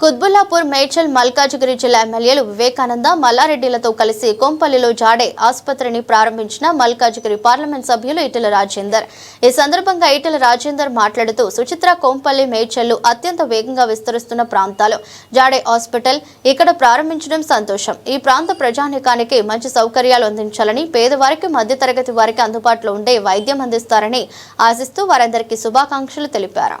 కుత్బుల్లాపూర్ మేడ్చల్ మల్కాజిగిరి జిల్లా ఎమ్మెల్యేలు వివేకానంద మల్లారెడ్డిలతో కలిసి కొంపల్లిలో జాడే ఆసుపత్రిని ప్రారంభించిన మల్కాజిగిరి పార్లమెంట్ సభ్యులు ఈటెల రాజేందర్. ఈ సందర్భంగా ఈటెల రాజేందర్ మాట్లాడుతూ సుచిత్ర కొంపల్లి మేడ్చల్లు అత్యంత వేగంగా విస్తరిస్తున్న ప్రాంతాలు. జాడే హాస్పిటల్ ఇక్కడ ప్రారంభించడం సంతోషం. ఈ ప్రాంత ప్రజానికానికి మంచి సౌకర్యాలు అందించాలని పేదవారికి మధ్యతరగతి వారికి అందుబాటులో ఉండే వైద్యం అందిస్తారని ఆశిస్తూ వారందరికీ శుభాకాంక్షలు తెలిపారు.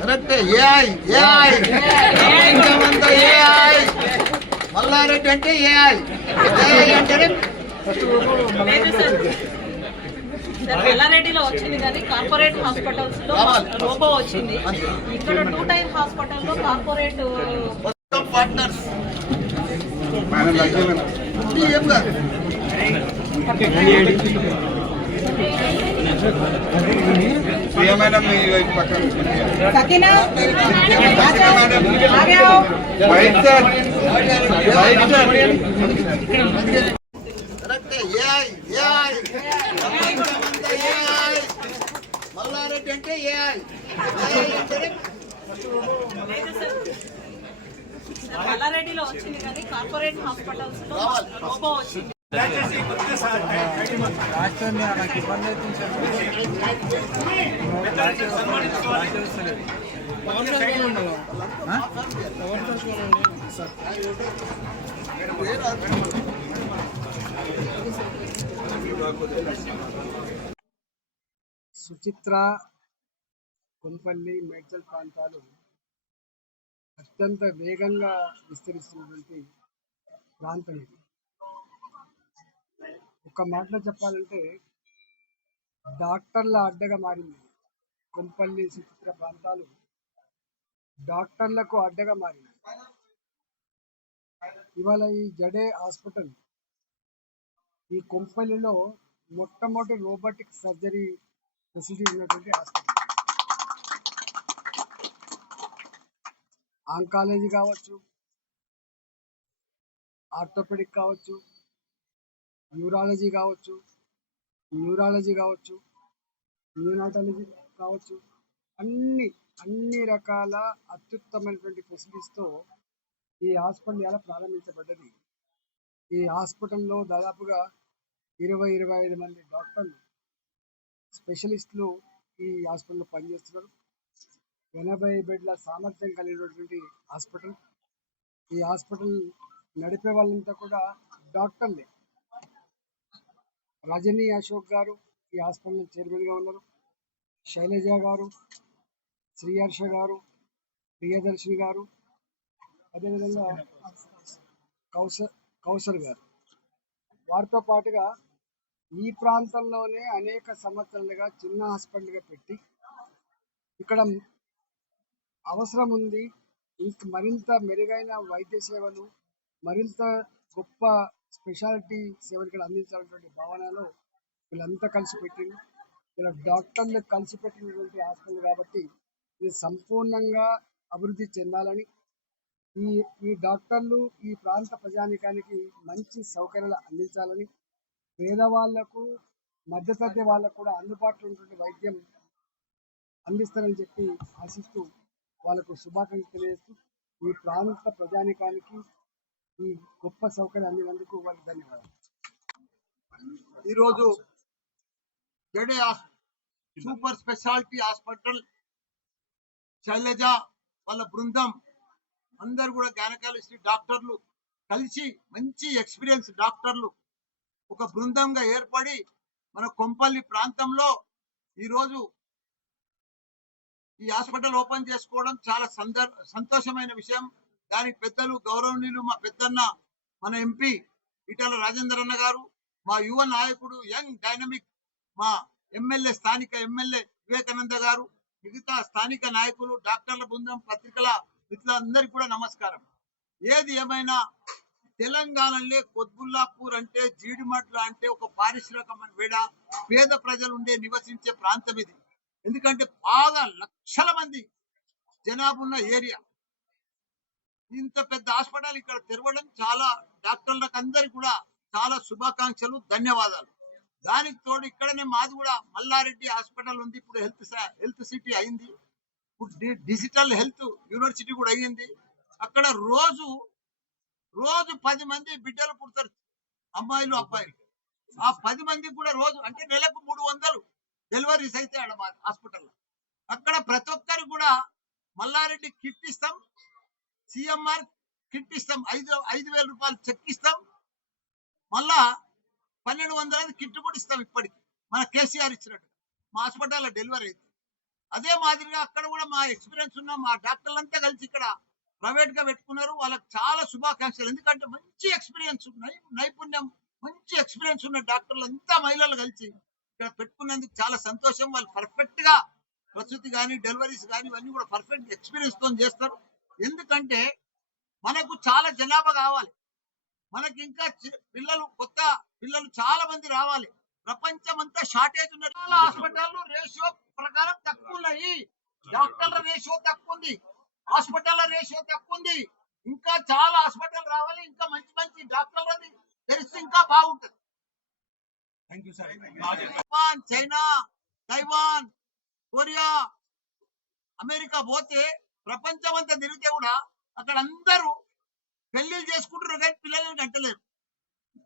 కరెక్ట్. AI AI. ప్రపంచమంతా ఏఐ. మల్లారెడ్డి అంటే ఏఐ. ఏఐ అంటేనే ఎల్లారెడ్డిలో వచ్చింది కానీ కార్పొరేట్ హాస్పిటల్స్లో. రోబో వచ్చింది. ఇక్కడ టూ టైర్ హాస్పిటల్లో కార్పొరేట్ పార్ట్నర్స్. ఇది ఏం కాదు. మేడం మీరు పక్కన white sir white sir Mallareddy అంటే ఏఐ ఎల్లారెడ్డిలో వచ్చింది కానీ కార్పొరేట్ హాస్పిటల్స్లో రోబో వచ్చింది. రాష్ట్రాన్ని నాకు ఇబ్బంది సుచిత్ర కొంపల్లి మేడ్చల్ ప్రాంతాలు అత్యంత వేగంగా విస్తరిస్తున్నటువంటి ప్రాంతం ఇది. ఒక మాటలో చెప్పాలంటే డాక్టర్ల అడ్డగా మారింది. కొంపల్లి సుచిత్ర ప్రాంతాలు డాక్టర్లకు అడ్డగా మారింది. ఇవాళ ఈ జడే హాస్పిటల్ ఈ కొంపల్లిలో మొట్టమొదటి రోబోటిక్ సర్జరీ ఫెసిలిటీ ఉన్నటువంటి హాస్పిటల్. ఆంకాలజీ కావచ్చు ఆర్థోపెడిక్ కావచ్చు న్యూరాలజీ కావచ్చు న్యూరాలజీ కావచ్చు న్యూనాటాలజీ కావచ్చు అన్ని అన్ని రకాల అత్యుత్తమైనటువంటి ఫెసిలిటీస్తో ఈ హాస్పిటల్ ఇలా ప్రారంభించబడ్డది. ఈ హాస్పిటల్లో దాదాపుగా ఇరవై ఇరవై ఐదు మంది డాక్టర్లు స్పెషలిస్టులు ఈ హాస్పిటల్లో పనిచేస్తున్నారు. ఎనభై బెడ్ల సామర్థ్యం కలిగినటువంటి హాస్పిటల్. ఈ హాస్పిటల్ నడిపే వాళ్ళంతా కూడా డాక్టర్లే. రజనీ అశోక్ గారు ఈ హాస్పిటల్ చైర్మన్గా ఉన్నారు. శైలజ గారు శ్రీహర్ష గారు ప్రియదర్శిని గారు అదేవిధంగా కౌసర్ కౌసర్ గారు. వారితో పాటుగా ఈ ప్రాంతంలోనే అనేక సంవత్సరాలుగా చిన్న హాస్పిటల్గా పెట్టి ఇక్కడ అవసరం ఉంది. ఇంక మరింత మెరుగైన వైద్య సేవలు మరింత గొప్ప స్పెషాలిటీ సేవలు ఇక్కడ అందించాలన్నటువంటి భావనలో వీళ్ళంతా కలిసి పెట్టింది. ఇలా డాక్టర్లు కలిసి పెట్టినటువంటి హాస్పిటల్ కాబట్టి ఇది సంపూర్ణంగా అభివృద్ధి చెందాలని ఈ ఈ డాక్టర్లు ఈ ప్రాంత ప్రజానికానికి మంచి సౌకర్యాలు అందించాలని పేదవాళ్ళకు మధ్యతరగతి వాళ్ళకు కూడా అందుబాటులో ఉన్నటువంటి వైద్యం అందిస్తారని చెప్పి ఆశిస్తూ వాళ్ళకు శుభాకాంక్షలు తెలియజేస్తూ ఈ ప్రాంత ప్రజానికానికి ఈ గొప్ప సౌకర్యం అందినందుకు వాళ్ళకి ధన్యవాదాలు. ఈరోజు జడే సూపర్ స్పెషాలిటీ హాస్పిటల్ శైలజ వాళ్ళ బృందం అందరు కూడా గైనకాలజిస్ట్ డాక్టర్లు కలిసి మంచి ఎక్స్పీరియన్స్ డాక్టర్లు. ఒక బృందంగా ఏర్పడి మన కొంపల్లి ప్రాంతంలో ఈరోజు ఈ హాస్పిటల్ ఓపెన్ చేసుకోవడం చాలా సందర్ సంతోషమైన విషయం. దానికి పెద్దలు గౌరవనీయులు మా పెద్దన్న మన ఎంపీ ఇటల రాజేందర్ అన్న గారు మా యువ నాయకుడు యంగ్ డైనమిక్ మా ఎమ్మెల్యే స్థానిక ఎమ్మెల్యే వివేకానంద గారు మిగతా స్థానిక నాయకులు డాక్టర్ల బృందం పత్రికల మిత్రులందరికీ కూడా నమస్కారం. ఏది ఏమైనా తెలంగాణలో కొద్బుల్లాపూర్ అంటే జీడిమట్ల అంటే ఒక పారిశ్రామిక వేడ పేద ప్రజలు ఉండే నివసించే ప్రాంతం ఇది. ఎందుకంటే బాగా లక్షల మంది జనాభా ఉన్న ఏరియా. ఇంత పెద్ద హాస్పిటల్ ఇక్కడ తెరవడం చాలా డాక్టర్లకు అందరికి కూడా చాలా శుభాకాంక్షలు ధన్యవాదాలు. దానికి తోడు ఇక్కడనే మాది కూడా మల్లారెడ్డి హాస్పిటల్ ఉంది. ఇప్పుడు హెల్త్ హెల్త్ సిటీ అయింది. ఇప్పుడు డిజిటల్ హెల్త్ యూనివర్సిటీ కూడా అయ్యింది. అక్కడ రోజు రోజు పది మంది బిడ్డలు పుడతారు. అమ్మాయిలు అబ్బాయిలు. ఆ పది మంది కూడా రోజు అంటే నెలకు మూడు వందలు డెలివరీస్ అయితే ఆడ మా హాస్పిటల్లో. అక్కడ ప్రతి ఒక్కరు కూడా మల్లారెడ్డి కిట్ ఇస్తాం. సిఎంఆర్ కిట్ ఇస్తాం ఐదు ఐదు వేల రూపాయలు చెక్ ఇస్తాం. మళ్ళా పన్నెండు వందల కిట్ కూడా ఇస్తాం ఇప్పటికి. మన కేసీఆర్ ఇచ్చినట్టు. మా హాస్పిటల్లో డెలివరీ అయింది. అదే మాదిరిగా అక్కడ కూడా మా ఎక్స్పీరియన్స్ ఉన్న మా డాక్టర్లంతా కలిసి ఇక్కడ ప్రైవేట్గా పెట్టుకున్నారు. వాళ్ళకి చాలా శుభాకాంక్షలు. ఎందుకంటే మంచి ఎక్స్పీరియన్స్ ఉన్నాయి నైపుణ్యం మంచి ఎక్స్పీరియన్స్ ఉన్న డాక్టర్లు అంతా మహిళలు కలిసి ఇక్కడ పెట్టుకున్నందుకు చాలా సంతోషం. వాళ్ళు పర్ఫెక్ట్గా ప్రసూతి కానీ డెలివరీస్ కానీ ఇవన్నీ కూడా పర్ఫెక్ట్ ఎక్స్పీరియన్స్తో చేస్తారు. ఎందుకంటే మనకు చాలా జనాభా కావాలి. మనకి ఇంకా పిల్లలు కొత్త పిల్లలు చాలా మంది రావాలి. ప్రపంచం అంతా షార్టేజ్ ఉన్నది. చాలా హాస్పిటల్ రేషియో ప్రకారం తక్కువ ఉన్నాయి డాక్టర్ల రేషియో తక్కువ ఉంది హాస్పిటల్ రేషియో తక్కువ ఉంది ఇంకా చాలా హాస్పిటల్ రావాలి. ఇంకా మంచి మంచి డాక్టర్లు తెలిస్తే ఇంకా బాగుంటది. Japan China Taiwan Korea America పోతే ప్రపంచం అంతా తిరిగితే కూడా అక్కడ అందరూ పెళ్ళిళ్ళు చేసుకుంటారు కానీ పిల్లలను కట్టలేరు.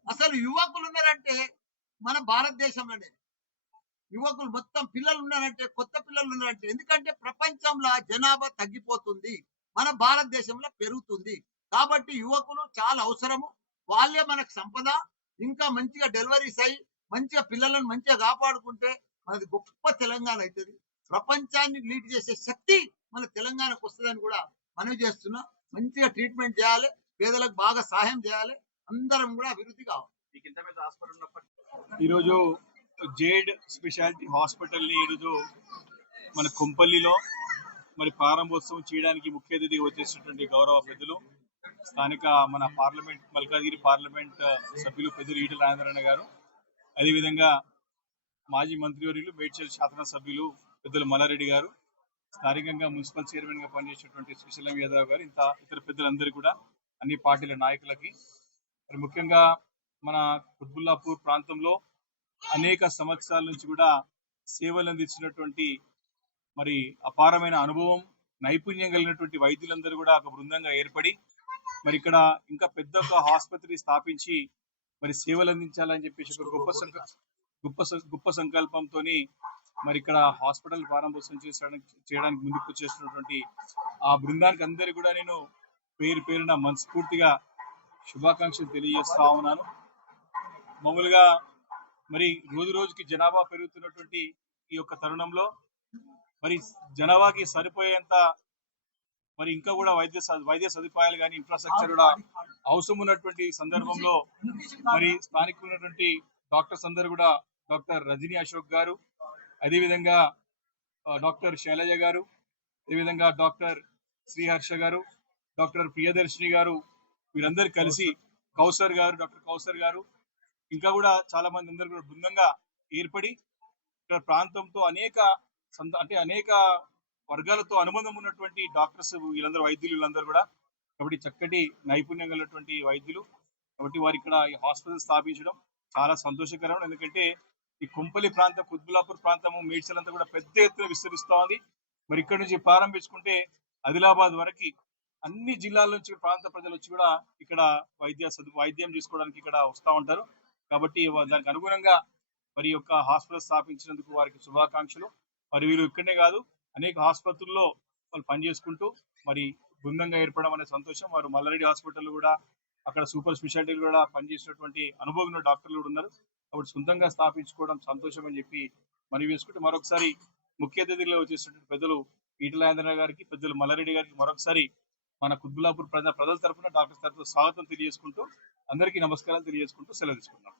అసలు యువకులు ఉన్నారంటే మన భారతదేశంలోనే. యువకులు మొత్తం పిల్లలు ఉన్నారంటే కొత్త పిల్లలు ఉన్నారంటే ఎందుకంటే ప్రపంచంలో జనాభా తగ్గిపోతుంది. మన భారతదేశంలో పెరుగుతుంది. కాబట్టి యువకులు చాలా అవసరము. వాళ్ళే మనకు సంపద. ఇంకా మంచిగా డెలివరీస్ అయ్యి మంచిగా పిల్లలను మంచిగా కాపాడుకుంటే మనది గొప్ప తెలంగాణ అవుతుంది. ప్రపంచాన్ని లీడ్ చేసే శక్తి మన తెలంగాణకు వస్తుందని కూడా మనవి చేస్తున్నా. మంచిగా ట్రీట్మెంట్ చేయాలి. పేదలకు బాగా సహాయం చేయాలి. అందరం కూడా అభివృద్ధి కావాలి. ఈరోజు జేడ్ స్పెషాలిటీ హాస్పిటల్ని ఈరోజు మన కొంపల్లిలో మరి ప్రారంభోత్సవం చేయడానికి ముఖ్య అతిథిగా వచ్చేసినటువంటి గౌరవ పెద్దలు స్థానిక మన పార్లమెంట్ మల్కాజ్గిరి పార్లమెంట్ సభ్యులు పెద్దలు ఈటల రాజేంద్రన్న గారు అదేవిధంగా మాజీ మంత్రివర్యులు మేడ్చల్ శాసనసభ్యులు పెద్దలు మల్లారెడ్డి గారు స్థానికంగా మున్సిపల్ చైర్మన్గా పనిచేసినటువంటి శ్రీశైలం యాదవ్ గారు ఇంత ఇతర పెద్దలందరూ కూడా అన్ని పార్టీల నాయకులకి మరి ముఖ్యంగా మన కుత్బుల్లాపూర్ ప్రాంతంలో అనేక సంవత్సరాల నుంచి కూడా సేవలు అందించినటువంటి మరి అపారమైన అనుభవం నైపుణ్యం కలిగినటువంటి వైద్యులందరూ కూడా ఒక బృందంగా ఏర్పడి మరి ఇక్కడ ఇంకా పెద్ద ఒక ఆసుపత్రి స్థాపించి మరి సేవలు అందించాలని చెప్పేసి ఒక గొప్ప సంక గొప్ప గొప్ప సంకల్పంతో మరి ఇక్కడ హాస్పిటల్ ప్రారంభోత్సవం చేసడానికి చేయడానికి ముందుకు వచ్చేసినటువంటి ఆ బృందానికి అందరికి కూడా నేను పేరు పేరున మనస్ఫూర్తిగా శుభాకాంక్షలు తెలియజేస్తా ఉన్నాను. మామూలుగా మరి రోజు రోజుకి జనాభా పెరుగుతున్నటువంటి ఈ యొక్క తరుణంలో మరి జనాభాకి సరిపోయేంత మరి ఇంకా కూడా వైద్య స- వైద్య సదుపాయాలు కానీ ఇన్ఫ్రాస్ట్రక్చర్ కూడా అవసరం ఉన్నటువంటి సందర్భంలో మరి స్థానిక ఉన్నటువంటి డాక్టర్స్ అందరు కూడా డాక్టర్ రజనీ అశోక్ గారు అదేవిధంగా డాక్టర్ శైలజ గారు అదేవిధంగా డాక్టర్ శ్రీహర్ష గారు డాక్టర్ ప్రియదర్శిని గారు వీరందరూ కలిసి కౌసర్ గారు డాక్టర్ కౌసర్ గారు ఇంకా కూడా చాలా మంది అందరు కూడా బృందంగా ఏర్పడి ఇక్కడ ప్రాంతంతో అనేక అంటే అనేక వర్గాలతో అనుబంధం ఉన్నటువంటి డాక్టర్స్ వీళ్ళందరూ వైద్యులు వీళ్ళందరూ కూడా. కాబట్టి చక్కటి నైపుణ్యం కలిగినటువంటి వైద్యులు. కాబట్టి వారు ఇక్కడ ఈ హాస్పిటల్ స్థాపించడం చాలా సంతోషకరం. ఎందుకంటే ఈ కుంపలి ప్రాంతం కుత్బులాపూర్ ప్రాంతము మేడ్చల్ అంతా కూడా పెద్ద ఎత్తున విస్తరిస్తోంది. మరి ఇక్కడ నుంచి ప్రారంభించుకుంటే ఆదిలాబాద్ వరకు అన్ని జిల్లాల నుంచి ప్రాంత ప్రజలు వచ్చి కూడా ఇక్కడ వైద్య సదు వైద్యం చేసుకోవడానికి ఇక్కడ వస్తూ ఉంటారు. కాబట్టి దానికి అనుగుణంగా మరి యొక్క హాస్పిటల్ స్థాపించినందుకు వారికి శుభాకాంక్షలు. మరి వీరు ఇక్కడనే కాదు అనేక ఆసుపత్రుల్లో వాళ్ళు పనిచేసుకుంటూ మరి బృందంగా ఏర్పడడం అనే సంతోషం. వారు మల్లారెడ్డి హాస్పిటల్ కూడా అక్కడ సూపర్ స్పెషాలిటీలు కూడా పనిచేసినటువంటి అనుభవం డాక్టర్లు కూడా ఉన్నారు. అప్పుడు సొంతంగా స్థాపించుకోవడం సంతోషం అని చెప్పి మనవి వేసుకుంటే మరొకసారి ముఖ్య అతిథిలో వచ్చేసినటువంటి పెద్దలు ఈటలాంధ్ర గారికి పెద్దలు మల్లారెడ్డి గారికి మరొకసారి మన కుత్బులాపూర్ ప్రజల ప్రజల తరఫున డాక్టర్ తరఫున స్వాగతం తెలియజేసుకుంటూ అందరికీ నమస్కారాలు తెలియజేసుకుంటూ సెలవు తీసుకుంటున్నాం.